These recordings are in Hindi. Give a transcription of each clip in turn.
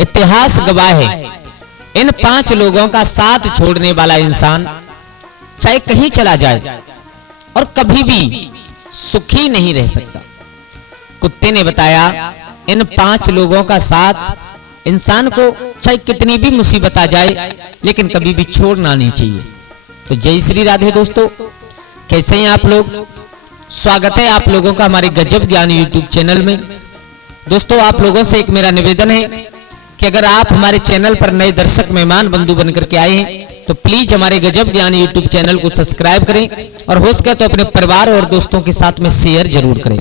इतिहास गवाह है, इन 5 लोगों का साथ छोड़ने वाला इंसान चाहे कहीं चला जाए और कभी भी सुखी नहीं रह सकता। कुत्ते ने बताया इन 5 लोगों का साथ इंसान को चाहे कितनी भी मुसीबत आ जाए लेकिन कभी भी छोड़ना नहीं चाहिए। तो जय श्री राधे दोस्तों, कैसे हैं आप लोग? स्वागत है आप लोगों का हमारे गजब ज्ञान यूट्यूब चैनल में। दोस्तों, आप लोगों से एक मेरा निवेदन है कि अगर आप हमारे चैनल पर नए दर्शक मेहमान बंधु बनकर के आए हैं तो प्लीज हमारे गजब ज्ञान यूट्यूब चैनल को सब्सक्राइब करें और हो सके तो अपने परिवार और दोस्तों के साथ में शेयर जरूर करें।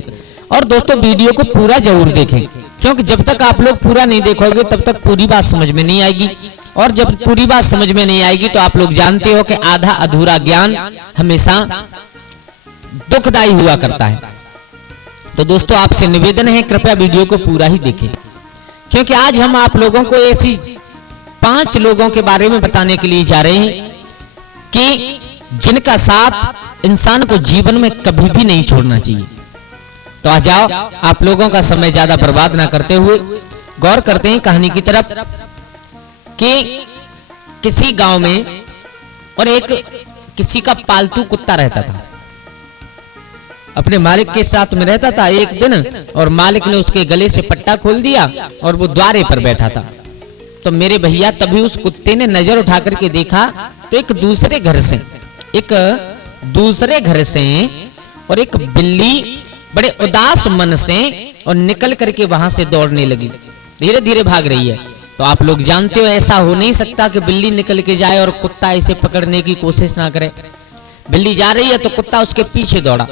और दोस्तों, वीडियो को पूरा जरूर देखें, क्योंकि जब तक आप लोग पूरा नहीं देखोगे तब तक पूरी बात समझ में नहीं आएगी, और जब पूरी बात समझ में नहीं आएगी तो आप लोग जानते हो कि आधा अधूरा ज्ञान हमेशा दुखदायी हुआ करता है। तो दोस्तों, आपसे निवेदन है कृपया वीडियो को पूरा ही देखें, क्योंकि आज हम आप लोगों को ऐसी 5 लोगों के बारे में बताने के लिए जा रहे हैं कि जिनका साथ इंसान को जीवन में कभी भी नहीं छोड़ना चाहिए। तो आ जाओ, आप लोगों का समय ज्यादा बर्बाद ना करते हुए गौर करते हैं कहानी की तरफ कि किसी गांव में और एक किसी का पालतू कुत्ता रहता था, अपने मालिक के साथ में रहता था। एक दिन और मालिक ने उसके गले से पट्टा खोल दिया और वो द्वारे पर बैठा था। तो मेरे भैया तभी उस कुत्ते ने नजर उठा करके देखा तो एक दूसरे घर से और एक बिल्ली बड़े उदास मन से और निकल करके वहां से दौड़ने लगी, धीरे धीरे भाग रही है। तो आप लोग जानते हो ऐसा हो नहीं सकता कि बिल्ली निकल के जाए और कुत्ता इसे पकड़ने की कोशिश ना करे। बिल्ली जा रही है तो कुत्ता उसके पीछे दौड़ा।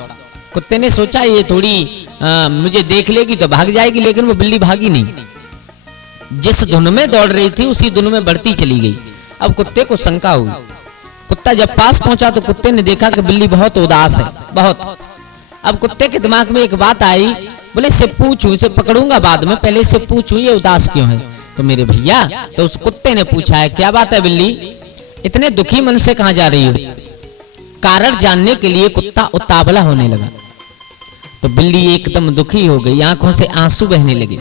कुत्ते ने सोचा ये थोड़ी मुझे देख लेगी तो भाग जाएगी, लेकिन वो बिल्ली भागी नहीं, जिस धुन में दौड़ रही थी उसी धुन में बढ़ती चली गई। अब कुत्ते को शंका हुई। कुत्ता जब पास पहुंचा तो कुत्ते ने देखा कि बिल्ली बहुत उदास है, बहुत। अब कुत्ते के दिमाग में एक बात आई, बोले इससे पूछूं, इसे पकड़ूंगा बाद में, पहले इससे पूछूं ये उदास क्यों है। तो मेरे भैया, तो उस कुत्ते ने पूछा है क्या बात है बिल्ली, इतने दुखी मन से कहां जा रही हो? कारण जानने के लिए कुत्ता उतावला होने लगा। तो बिल्ली एकदम दुखी हो गई, आंखों से आंसू बहने लगे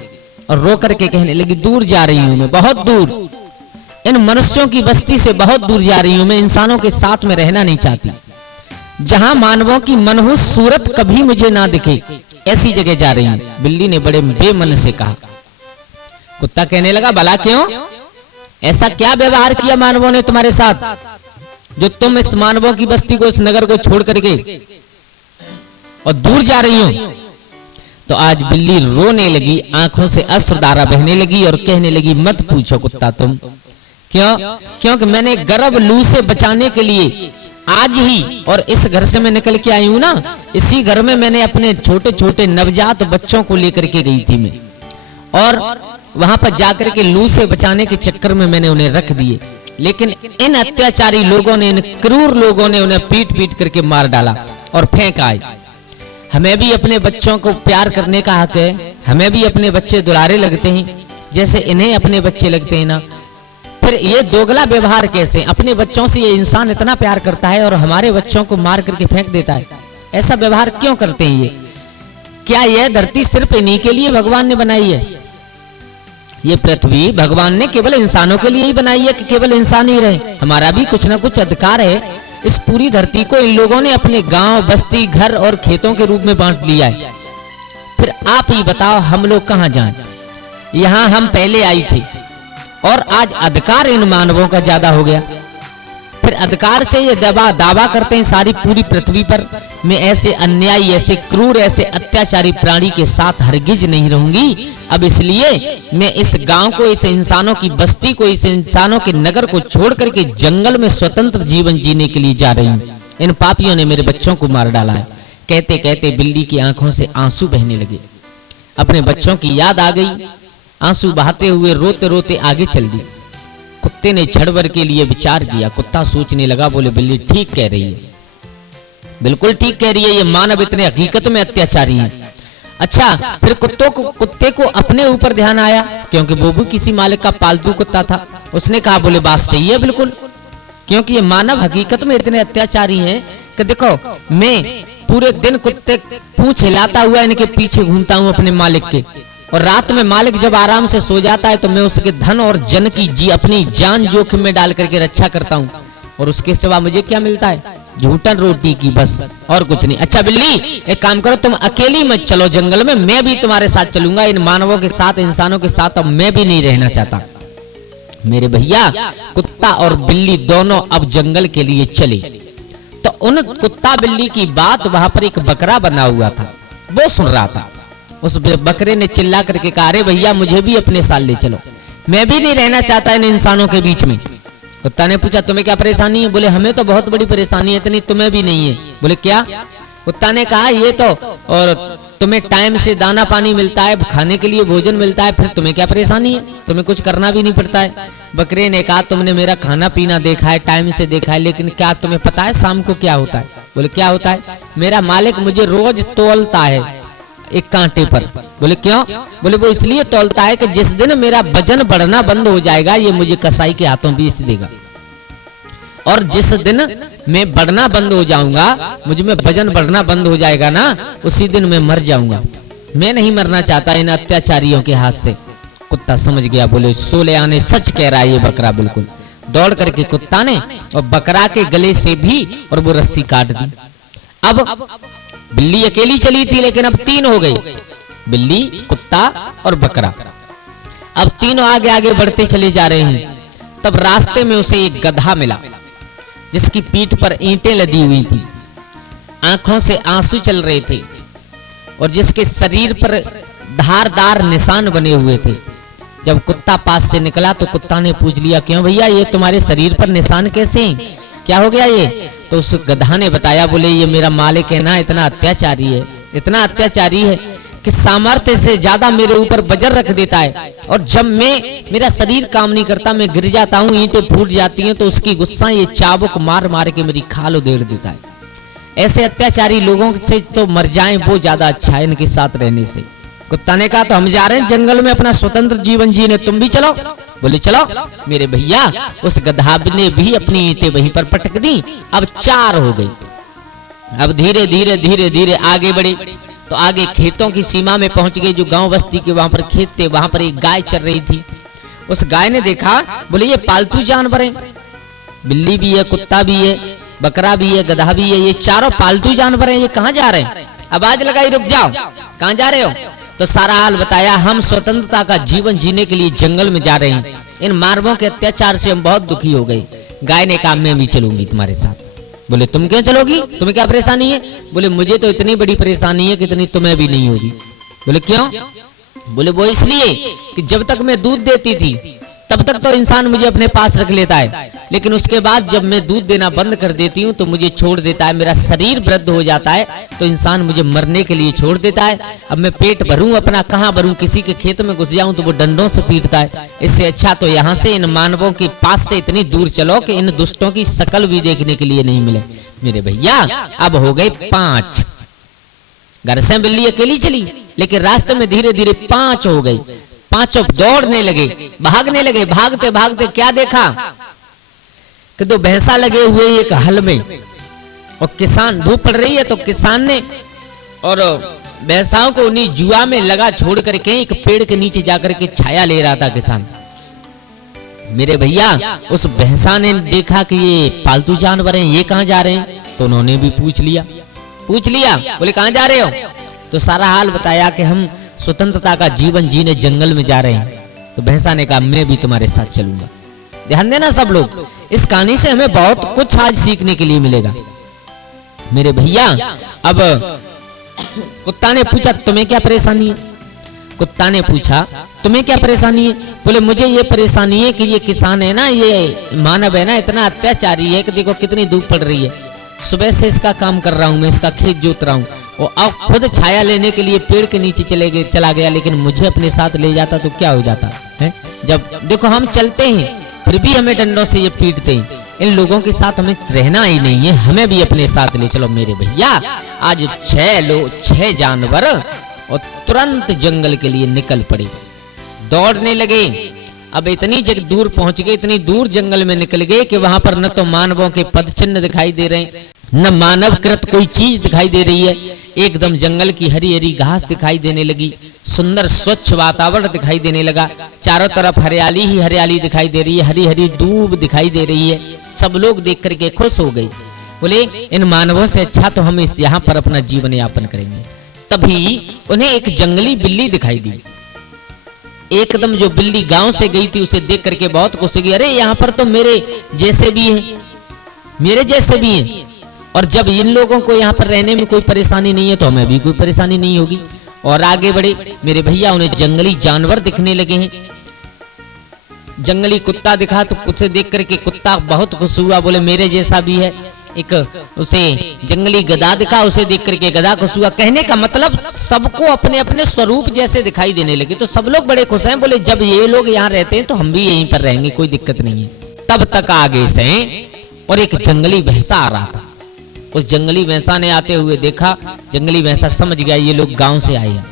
और रो करके कहने लगी दूर जा रही हूं मैं, बहुत दूर, इन मनुष्यों की बस्ती से बहुत दूर जा रही हूं मैं, इंसानों के साथ में रहना नहीं चाहती, जहां मानवों की मनहूस सूरत कभी मुझे ना दिखे ऐसी जगह जा रही हूं। बिल्ली ने बड़े बेमन से कहा। कुत्ता कहने लगा भला क्यों, ऐसा क्या व्यवहार किया मानवों ने तुम्हारे साथ जो तुम इस मानवों की बस्ती को, इस नगर को छोड़ करके और दूर जा रही हो? तो आज बिल्ली रोने लगी, आंखों से अश्रुधारा बहने लगी और कहने लगी मत पूछो कुत्ता तुम, क्यों? क्योंकि मैंने गर्भ लू से बचाने के लिए आज ही और इस घर से मैं निकल के आई हूं ना, इसी घर में मैंने अपने छोटे छोटे नवजात बच्चों को लेकर के गई थी मैं, और वहां पर जाकर के लू से बचाने के चक्कर में मैंने उन्हें रख दिए, लेकिन इन अत्याचारी लोगों ने, इन क्रूर लोगों ने उन्हें पीट पीट करके मार डाला और फेंक आए। हमें भी अपने बच्चों को प्यार करने का हक है, हमें भी अपने बच्चे दुलारे लगते हैं जैसे इन्हें अपने बच्चे लगते हैं ना। फिर ये दोगला व्यवहार कैसे? अपने बच्चों से ये इंसान इतना प्यार करता है और हमारे बच्चों को मार करके फेंक देता है, ऐसा व्यवहार क्यों करते हैं ये? क्या यह धरती सिर्फ इन्हीं के लिए भगवान ने बनाई है? ये पृथ्वी भगवान ने केवल इंसानों के लिए ही बनाई है कि केवल इंसान ही रहे? हमारा भी कुछ ना कुछ अधिकार है। इस पूरी धरती को इन लोगों ने अपने गांव, बस्ती, घर और खेतों के रूप में बांट लिया है। फिर आप ही बताओ हम लोग कहां जाएं? यहां हम पहले आई थे और आज अधिकार इन मानवों का ज्यादा हो गया। फिर अधिकार से ये दावा करते हैं सारी पूरी पृथ्वी पर मैं ऐसे अन्यायी, ऐसे क्रूर, ऐसे अत्याचारी प्राणी के साथ हरगिज नहीं रहूंगी। अब इसलिए मैं इस गांव को, इस इंसानों की बस्ती को, इस इंसानों के नगर को छोड़ करके जंगल में स्वतंत्र जीवन जीने के लिए जा रही हूं। इन पापियों ने मेरे बच्चों को मार डाला है। कहते कहते बिल्ली की आंखों से आंसू बहने लगे, अपने बच्चों की याद आ गई, आंसू बहाते हुए रोते रोते आगे चल दी। कुत्ते ने क्षण भर के लिए विचार किया। कुत्ता सोचने लगा, बोले बिल्ली ठीक कह रही है, बिल्कुल ठीक कह रही है, ये मानव इतने हकीकत में अत्याचारी हैं। अच्छा, फिर कुत्ते को अपने ऊपर ध्यान आया, क्योंकि वो भी किसी मालिक का पालतू कुत्ता था। उसने कहा बोले बात सही है बिल्कुल, क्योंकि ये मानव हकीकत में इतने अत्याचारी हैं कि देखो मैं पूरे दिन कुत्ते पूंछ हिलाता हुआ इनके पीछे घूमता हूं अपने मालिक के, और रात में मालिक जब आराम से सो जाता है तो मैं उसके धन और जन की अपनी जान जोखिम में डाल करके रक्षा करता हूँ, और उसके सिवा मुझे क्या मिलता है? झूठन रोटी की, बस और कुछ नहीं। अच्छा बिल्ली, एक काम करो, तुम अकेली मत चलो जंगल में, मैं भी तुम्हारे साथ चलूंगा। इन मानवों के साथ, इंसानों के साथ अब मैं भी नहीं रहना चाहता। मेरे भैया, कुत्ता और बिल्ली दोनों अब जंगल के लिए चले। तो उन कुत्ता बिल्ली की बात, वहां पर एक बकरा बना हुआ था, वो सुन रहा था। उस बकरे ने चिल्ला करके कहा, अरे भैया मुझे भी अपने साथ ले चलो, मैं भी नहीं रहना चाहता इन इंसानों के बीच में। कुत्ता ने पूछा, तुम्हें क्या परेशानी है? बोले, हमें तो बहुत बड़ी परेशानी है, इतनी तुम्हें भी नहीं है। बोले, क्या? कुत्ता ने कहा, ये तो, और तुम्हें टाइम से दाना पानी मिलता है, खाने के लिए भोजन मिलता है, फिर तुम्हें क्या परेशानी है? तुम्हें कुछ करना भी नहीं पड़ता है। बकरे ने कहा, तुमने मेरा खाना पीना देखा है, टाइम से देखा है, लेकिन क्या तुम्हें पता है शाम को क्या होता है? बोले, क्या होता है? मेरा मालिक मुझे रोज तोलता है एक कांटे पर। बोले, क्यों? बोले, वो इसलिए तोलता है कि जिस दिन मेरा वजन बढ़ना बंद हो जाएगा, ये मुझे कसाई के हाथों बेच देगा, और जिस दिन मैं बढ़ना बंद हो जाऊंगा, मुझ में वजन बढ़ना बंद हो जाएगा ना, उसी दिन मैं मर जाऊंगा। मैं नहीं मरना चाहता इन अत्याचारियों के हाथ से। कुत्ता समझ गया, बोले, सोले आने सच कह रहा है ये बकरा। बिल्कुल दौड़ करके कुत्ता ने और बकरा के गले से भी और वो रस्सी काट दी। अब बिल्ली अकेली चली थी, लेकिन अब 3 हो गई, बिल्ली, कुत्ता और बकरा। अब तीनों आगे आगे बढ़ते चले जा रहे हैं। तब रास्ते में उसे एक गधा मिला, जिसकी पीठ पर ईंटें लदी हुई थी, आंखों से आंसू चल रहे थे, और जिसके शरीर पर धारदार निशान बने हुए थे। जब कुत्ता पास से निकला तो कुत्ता ने पूछ लिया, क्यों भैया, ये तुम्हारे शरीर पर निशान कैसे हैं? क्या हो गया ये? तो उस गधा ने बताया, बोले, ये मेरा मालिक है ना, इतना अत्याचारी है, इतना अत्याचारी है कि सामर्थ्य से ज्यादा मेरे ऊपर बजर रख देता है, और जब मेरा शरीर काम नहीं करता, मैं गिर जाता हूँ, ईंटें फूट जाती हैं, तो उसकी गुस्सा ये चाबुक मार मार के मेरी खाल उधेड़ देता है। ऐसे अत्याचारी लोगों से तो मर जाएं वो ज्यादा अच्छा है इनके साथ रहने से। कुत्ता ने कहा, तो हम जा रहे हैं जंगल में अपना स्वतंत्र जीवन जीने, तुम भी चलो। बोले, चलो। मेरे भैया, उस गधा ने भी अपनी ईंटें वहीं पर पटक दी। अब 4 हो गई। अब धीरे धीरे धीरे धीरे आगे बढ़े तो आगे खेतों की सीमा में पहुंच गए, जो गांव बस्ती के वहां पर खेत थे। वहां पर एक गाय चल रही थी। उस गाय ने देखा, बोले, ये पालतू जानवर है, बिल्ली भी है, कुत्ता भी है, बकरा भी है, गधा भी है, ये चारों पालतू जानवर हैं, ये कहाँ जा रहे हैं? आवाज लगाई, रुक जाओ, कहाँ जा रहे हो? तो सारा हाल बताया, हम स्वतंत्रता का जीवन जीने के लिए जंगल में जा रहे हैं, इन मानवों के अत्याचार से हम बहुत दुखी हो गए। गाय ने कहा, मैं भी चलूंगी तुम्हारे साथ। बोले, तुम क्यों चलोगी? तुम्हें क्या परेशानी है? बोले, मुझे तो इतनी बड़ी परेशानी है कि इतनी तुम्हें भी नहीं होगी। बोले, क्यों? बोले, वो इसलिए कि जब तक मैं दूध देती थी तब तक तो इंसान मुझे अपने पास रख लेता है, लेकिन उसके बाद जब मैं दूध देना बंद कर देती हूँ तो मुझे छोड़ देता है, मेरा शरीर वृद्ध हो जाता है तो इंसान मुझे मरने के लिए छोड़ देता है। अब मैं पेट भरूं अपना, कहाँ भरूं? किसी के खेत में घुस जाऊं तो वो डंडों से पीटता है। इससे अच्छा तो यहाँ से इन मानवों के पास से इतनी दूर चलो कि इन दुष्टों की शकल भी देखने के लिए नहीं मिले। मेरे भैया, अब हो गए 5। घर से बिल्ली अकेली चली, लेकिन रास्ते में धीरे धीरे 5 हो गई। 5 दौड़ने लगे, भागने लगे। भागते भागते क्या देखा कि 2 भैंसा लगे हुए एक हल में, और किसान, धूप पड़ रही है तो किसान ने और भैंसाओं को उन्हीं जुआ में लगा छोड़ करके एक पेड़ के नीचे जाकर के छाया ले रहा था किसान। मेरे भैया, उस भैंसा ने देखा कि ये पालतू जानवर हैं, ये कहाँ जा रहे हैं? तो उन्होंने भी पूछ लिया। बोले, कहाँ जा रहे हो? तो सारा हाल बताया कि हम स्वतंत्रता का जीवन जीने जंगल में जा रहे हैं। तो भैंसा ने कहा, मैं भी तुम्हारे साथ चलूंगा। ध्यान देना सब लोग, इस कहानी से हमें बहुत कुछ आज सीखने के लिए मिलेगा। मेरे भैया, अब कुत्ता ने पूछा, तुम्हें क्या परेशानी है? कुत्ता ने पूछा, तुम्हें क्या परेशानी है? बोले, मुझे ये परेशानी है कि ये किसान है ना, ये मानव है ना, इतना अत्याचारी है कि देखो कितनी धूप पड़ रही है, सुबह से इसका काम कर रहा हूं मैं, इसका खेत जोत रहा हूं, वो अब खुद छाया लेने के लिए पेड़ के नीचे चला गया, लेकिन मुझे अपने साथ ले जाता तो क्या हो जाता है? जब देखो हम चलते हैं फिर भी हमें डंडों से ये पीटते हैं। इन लोगों के साथ हमें रहना ही नहीं है, हमें भी अपने साथ ले चलो। मेरे भैया, आज 6 जानवर और तुरंत जंगल के लिए निकल पड़े, दौड़ने लगे। अब इतनी जगह दूर पहुंच गए, इतनी दूर जंगल में निकल गए कि वहां पर न तो मानवों के पद चिन्ह दिखाई दे रहे हैं, न मानव कृत कोई चीज दिखाई दे रही है। एकदम जंगल की हरी हरी घास दिखाई देने लगी, सुंदर स्वच्छ वातावरण दिखाई देने लगा। चारों तरफ हरियाली ही हरियाली दिखाई दे रही है, हरी हरी दूब दिखाई दे रही है। सब लोग देख करके खुश हो गए, बोले इन मानवों से अच्छा तो हम इस यहाँ पर अपना जीवन यापन करेंगे। तभी उन्हें एक जंगली बिल्ली दिखाई दी। एकदम जो बिल्ली गांव से गई थी उसे देख करके बहुत खुश हुई, अरे यहाँ पर तो मेरे जैसे भी हैं, मेरे जैसे भी हैं, और जब इन लोगों को यहाँ पर रहने में कोई परेशानी नहीं है तो हमें भी कोई परेशानी नहीं होगी। और आगे बढ़े मेरे भैया, उन्हें जंगली जानवर दिखने लगे हैं। जंगली कुत्ता दिखा तो उसे देख करके कुत्ता बहुत खुश हुआ, बोले मेरे जैसा भी है। एक उसे जंगली गधा दिखा, उसे देख करके गधा खुश हुआ। कहने का मतलब सबको अपने अपने स्वरूप जैसे दिखाई देने लगे, तो सब लोग बड़े खुश हैं, बोले जब ये लोग यहाँ रहते हैं तो हम भी यहीं पर रहेंगे, कोई दिक्कत नहीं है। तब तक आगे से और एक जंगली भैंसा आ रहा था। उस जंगली भैंसा ने आते हुए देखा, जंगली भैंसा समझ गया ये लोग गांव से आए हैं,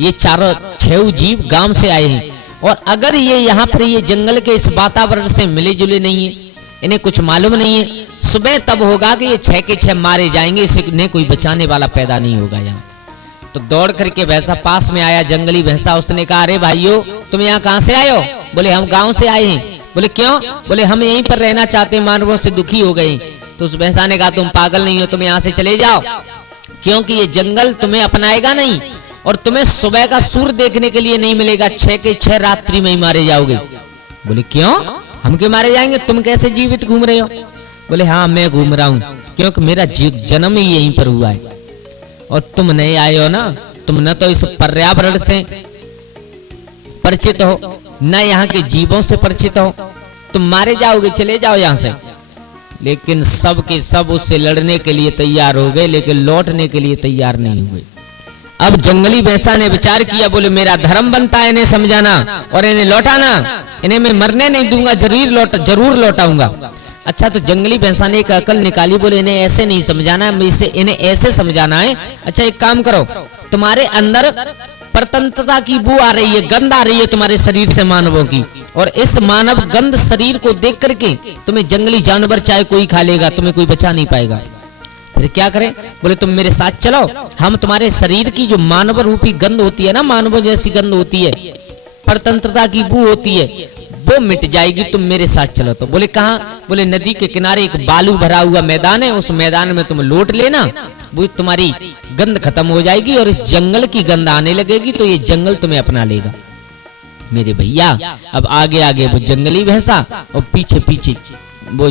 ये चारों 6 जीव गांव से आए हैं, और अगर ये यहाँ पर ये जंगल के इस वातावरण से मिले जुले नहीं है, इन्हें कुछ मालूम नहीं है, सुबह तब होगा कि ये 6 के 6 मारे जाएंगे, इन्हें कोई बचाने वाला पैदा नहीं होगा यहाँ। तो दौड़ करके भैंसा पास में आया, जंगली भैंसा, उसने कहा अरे भाइयों तुम यहाँ कहाँ से आए हो? बोले हम गांव से आए हैं। बोले क्यों? बोले हम यहीं पर रहना चाहते हैं, मानवों से दुखी हो गए। तो उस भैंसा ने कहा तुम पागल नहीं हो, तुम यहाँ से चले जाओ, क्योंकि ये जंगल तुम्हें अपनाएगा नहीं, और तुम्हें सुबह का सूर्य देखने के लिए नहीं मिलेगा, 6 के 6 रात्रि में ही मारे जाओगे। बोले क्यों? हम क्यों मारे जाएंगे? तुम कैसे जीवित घूम रहे हो? बोले हाँ मैं घूम रहा हूँ, क्योंकि मेरा जन्म ही यहीं पर हुआ है, और तुम नए आए हो ना, तुम न तो इस पर्यावरण से परिचित हो, न यहाँ के जीवों से परिचित हो, तुम मारे जाओगे, चले जाओ यहाँ से। लेकिन सब के सब उससे लड़ने के लिए तैयार हो गए, लेकिन लौटने के लिए तैयार नहीं हुए। अब जंगली भैंसा ने विचार किया, बोले मेरा धर्म बनता है इन्हें समझाना और इन्हें लौटाना, इन्हें मैं मरने नहीं दूंगा, जरूर लौटाऊंगा। अच्छा, तो जंगली भैंसा ने एक अकल निकाली, बोले इन्हें ऐसे नहीं समझाना, इन्हें ऐसे समझाना है। अच्छा एक काम करो, तुम्हारे अंदर परतंत्रता की बू आ रही है, गंध आ रही है तुम्हारे शरीर से मानवों की, और इस मानव गंध शरीर को देख करके तुम्हें जंगली जानवर चाहे कोई खा लेगा, तुम्हें कोई बचा नहीं पाएगा। फिर क्या करें? बोले तुम मेरे साथ चलो, हम तुम्हारे शरीर की जो मानव रूपी गंध होती है ना, मानवों जैसी गंध होती है, परतंत्रता की बू होती है, वो मिट जाएगी, तुम मेरे साथ चलो। तो बोले कहाँ? बोले नदी के किनारे एक बालू भरा हुआ मैदान है, उस मैदान में तुम लौट लेना, वो तुम्हारी गंध खत्म हो जाएगी और इस जंगल की गंध आने लगेगी, तो ये जंगल तुम्हें अपना लेगा। मेरे भैया अब आगे आगे वो जंगली भैंसा और पीछे पीछे वो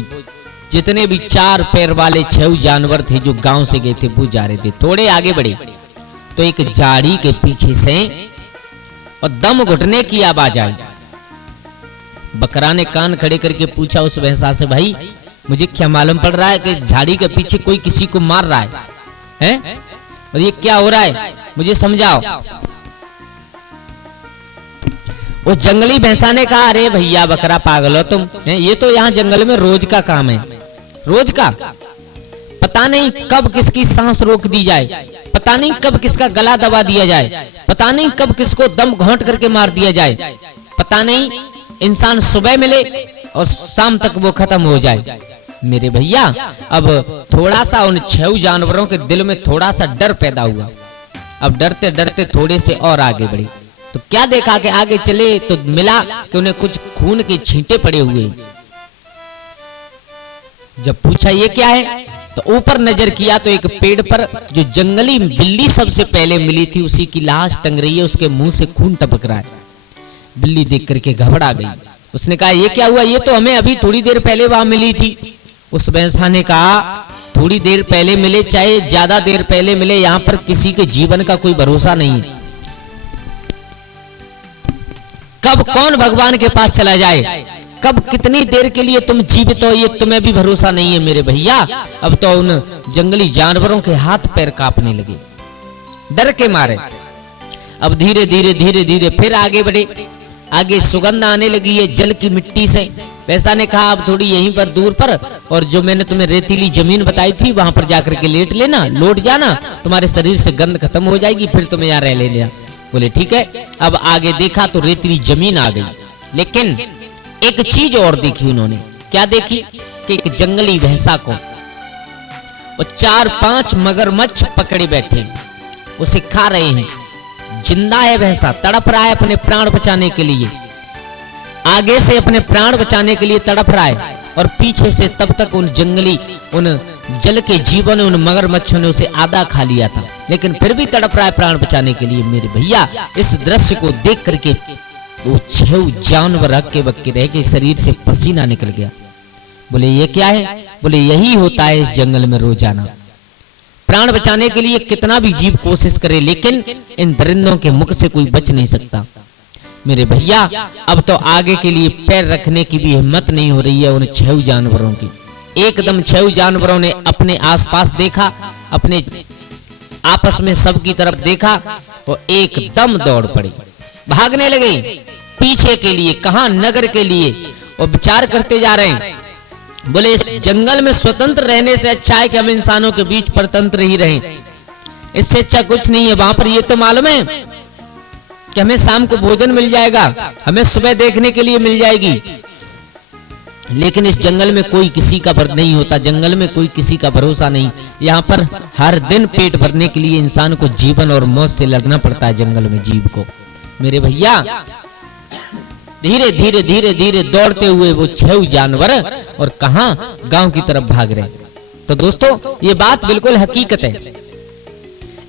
जितने भी 4 पैर वाले 6 जानवर थे जो गांव से गए थे वो जा रहे थे। थोड़े आगे बढ़े तो एक झाड़ी के पीछे से और दम घुटने की आवाज आई। बकरा ने कान खड़े करके पूछा उस भैंसा से, भाई मुझे क्या मालूम पड़ रहा है कि झाड़ी के पीछे कोई किसी को मार रहा है? और ये क्या हो रहा है, मुझे समझाओ। उस जंगली भैंसा ने कहा, अरे भैया बकरा पागल हो तुम, ये तो यहाँ जंगल में रोज का काम है, रोज का। पता नहीं कब किसकी सांस रोक दी जाए, पता नहीं कब किसका गला दबा दिया जाए, पता नहीं कब किसको दम घोंट करके मार दिया जाए, पता नहीं इंसान सुबह मिले और शाम तक वो खत्म हो जाए। मेरे भैया अब थोड़ा सा उन 6 जानवरों के दिल में थोड़ा सा डर पैदा हुआ। अब डरते डरते थोड़े से और आगे बढ़े तो क्या देखा कि आगे चले तो मिला कि उन्हें कुछ खून के छींटे पड़े हुए। जब पूछा ये क्या है तो ऊपर नजर किया तो एक पेड़ पर जो जंगली बिल्ली सबसे पहले मिली थी उसी की लाश टंग रही है, उसके मुंह से खून टपक रहा है। बिल्ली देख करके घबरा गई, उसने कहा ये क्या हुआ, ये तो हमें अभी थोड़ी देर पहले वहां मिली थी। उस भैंसा ने कहा थोड़ी देर पहले मिले चाहे ज्यादा देर पहले मिले, यहाँ पर किसी के जीवन का कोई भरोसा नहीं है, कब कौन भगवान के पास चला जाए, कब कितनी देर के लिए तुम जीवित हो ये तुम्हें भी भरोसा नहीं है। मेरे भैया अब तो उन जंगली जानवरों के हाथ पैर कांपने लगे डर के मारे। अब धीरे धीरे धीरे धीरे फिर आगे बढ़े, आगे सुगंध आने लगी है जल की मिट्टी से। वैसा ने कहा अब थोड़ी यहीं पर दूर पर, और जो मैंने तुम्हें रेतीली जमीन बताई थी वहां पर जाकर के लेट लेना, लौट जाना, तुम्हारे शरीर से गंध खत्म हो जाएगी, फिर तुम्हें यहाँ रह लेना। बोले ठीक है। अब आगे देखा तो रेतीली जमीन आ गई, लेकिन एक चीज और देखी उन्होंने। क्या देखी कि एक जंगली भैंसा को और 4-5 मगरमच्छ पकड़े बैठे उसे खा रहे हैं। जिंदा है भैंसा, तड़प रहा है अपने प्राण बचाने के लिए, आगे से अपने प्राण बचाने के लिए तड़प रहा है, और पीछे से तब तक उन जंगली, उन जल के जीवों ने, उन मगरमच्छों ने उसे आधा खा लिया था, लेकिन फिर भी तड़प रहा है प्राण बचाने के लिए। मेरे भैया, इस दृश्य को देख करके वो 6 जानवर हक्के बक्के रह गए, शरीर से पसीना निकल गया। बोले ये क्या है? बोले यही होता है इस जंगल में रोजाना। प्राण बचाने के लिए कितना भी जीव कोशिश करे, लेकिन इन दरिंदों के मुख से कोई बच नहीं सकता। मेरे भैया, अब तो आगे के लिए पैर रखने की भी हिम्मत नहीं हो रही है उन 6 जानवरों की। एकदम 6 जानवरों ने अपने आसपास देखा, अपने आपस में सबकी तरफ देखा, और एकदम दौड़ पड़े, भागने लगे पीछे के लिए, कहां? नगर के लिए। और विचार करते जा रहे हैं, बोले इस जंगल में स्वतंत्र रहने से अच्छा है कि हम इंसानों के बीच परतंत्र ही रहें, इससे अच्छा कुछ नहीं है। वहां पर ये तो मालूम है कि हमें शाम को भोजन मिल जाएगा, हमें सुबह देखने के लिए मिल जाएगी, लेकिन इस जंगल में कोई किसी का भर नहीं होता, जंगल में कोई किसी का भरोसा नहीं। यहाँ पर हर दिन पेट भरने के लिए इंसान को जीवन और मौत से लड़ना पड़ता है जंगल में जीव को। मेरे भैया, धीरे धीरे धीरे धीरे दौड़ते हुए वो 6 जानवर और कहां? गांव की तरफ भाग रहे। तो दोस्तों, ये बात बिल्कुल हकीकत है।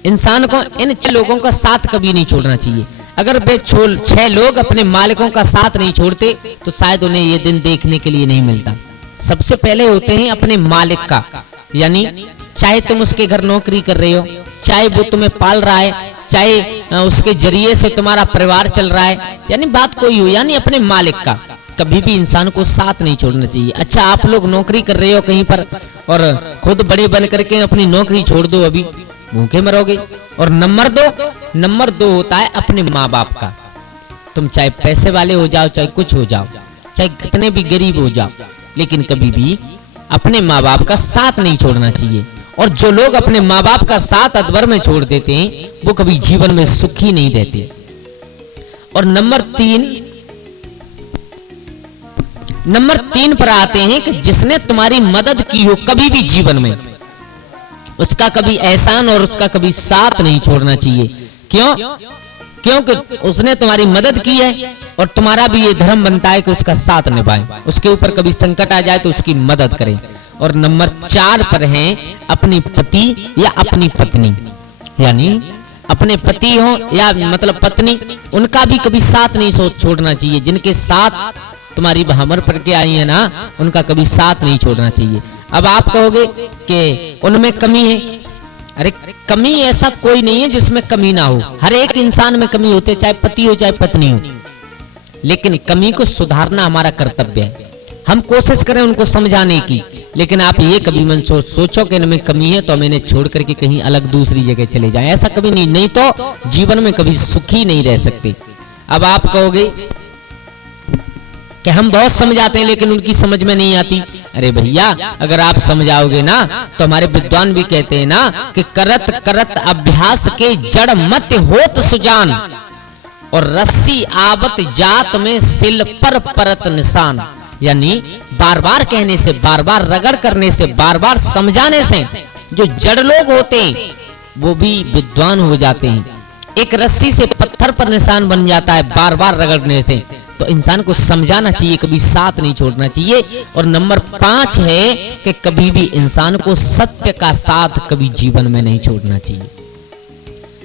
इंसान को इन 6 लोगों का साथ कभी नहीं छोड़ना चाहिए। अगर वे 6 लोग अपने मालिकों का साथ नहीं छोड़ते तो शायद उन्हें ये दिन देखने के लिए नहीं मिलता। सबसे पहले होते हैं अपने मालिक का, यानी चाहे तुम उसके घर नौकरी कर रहे हो, चाहे वो तुम्हें पाल रहा है, चाहे उसके जरिए से तुम्हारा परिवार चल रहा है, यानी बात कोई हो, यानी अपने मालिक का कभी भी इंसान को साथ नहीं छोड़ना चाहिए। अच्छा, आप लोग नौकरी कर रहे हो कहीं पर और खुद बड़े बन करके अपनी नौकरी छोड़ दो, अभी भूखे मरोगे। और नंबर 2 होता है अपने माँ बाप का। तुम चाहे पैसे वाले हो जाओ, चाहे कुछ हो जाओ, चाहे कितने भी गरीब हो जाओ, लेकिन कभी भी अपने माँ बाप का साथ नहीं छोड़ना चाहिए। और जो लोग अपने माँ बाप का साथ अधवर में छोड़ देते हैं वो कभी जीवन में सुखी नहीं रहते। और नंबर 3 पर आते हैं कि जिसने तुम्हारी मदद की हो कभी भी जीवन में, उसका कभी एहसान और उसका कभी साथ नहीं छोड़ना चाहिए। क्यों? क्योंकि उसने तुम्हारी मदद की है और तुम्हारा भी ये धर्म बनता है कि उसका साथ निभाएं, उसके ऊपर कभी संकट आ जाए तो उसकी मदद करें। और नंबर 4 पर है अपनी पति या अपनी पत्नी, यानी अपने पति हो या मतलब पत्नी, उनका भी कभी साथ नहीं छोड़ना चाहिए। जिनके साथ तुम्हारी भंवर पड़ के आई है ना, उनका कभी साथ नहीं छोड़ना चाहिए। अब आप कहोगे कि उनमें कमी है, अरे कमी ऐसा कोई नहीं है जिसमें कमी ना हो, हर एक इंसान में कमी होती है, चाहे पति हो चाहे पत्नी हो, लेकिन कमी को सुधारना हमारा कर्तव्य है। हम कोशिश करें उनको समझाने की, लेकिन आप ये कभी मन सोचो कि इनमें कमी है तो हम इन्हें छोड़ करके कहीं अलग दूसरी जगह चले जाएं, ऐसा कभी नहीं तो जीवन में कभी सुखी नहीं रह सकते। अब आप कहोगे कि हम बहुत समझाते हैं लेकिन उनकी समझ में नहीं आती। अरे भैया, अगर आप समझाओगे ना तो हमारे विद्वान भी कहते हैं ना कि करत करत अभ्यास के जड़ मत होत सुजान, और रस्सी आवत जात में सिल पर परत निशान, यानी बार बार कहने से, बार बार रगड़ करने से, बार बार समझाने से जो जड़ लोग होते हैं वो भी विद्वान हो जाते हैं। एक रस्सी से पत्थर पर निशान बन जाता है बार बार रगड़ने से। तो इंसान को समझाना चाहिए, कभी साथ नहीं छोड़ना चाहिए। और नंबर 5 है कि कभी भी इंसान को सत्य का साथ कभी जीवन में नहीं छोड़ना चाहिए।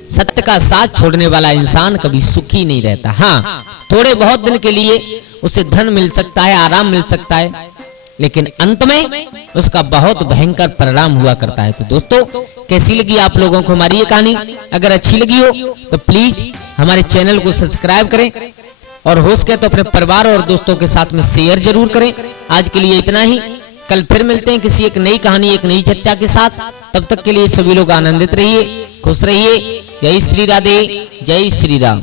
सत्य का साथ छोड़ने वाला इंसान कभी सुखी नहीं रहता। हाँ, थोड़े बहुत दिन के लिए उसे धन मिल सकता है, आराम मिल सकता है, लेकिन अंत में उसका बहुत भयंकर परिणाम हुआ करता है। तो दोस्तों, कैसी लगी आप लोगों को हमारी ये कहानी? अगर अच्छी लगी हो तो प्लीज हमारे चैनल को सब्सक्राइब करें और हो सके तो अपने परिवार और दोस्तों के साथ में शेयर जरूर करें। आज के लिए इतना ही, कल फिर मिलते हैं किसी एक नई कहानी, एक नई चर्चा के साथ। तब तक के लिए सभी लोग आनंदित रहिए, खुश रहिए। जय श्री राधे, जय श्री राम।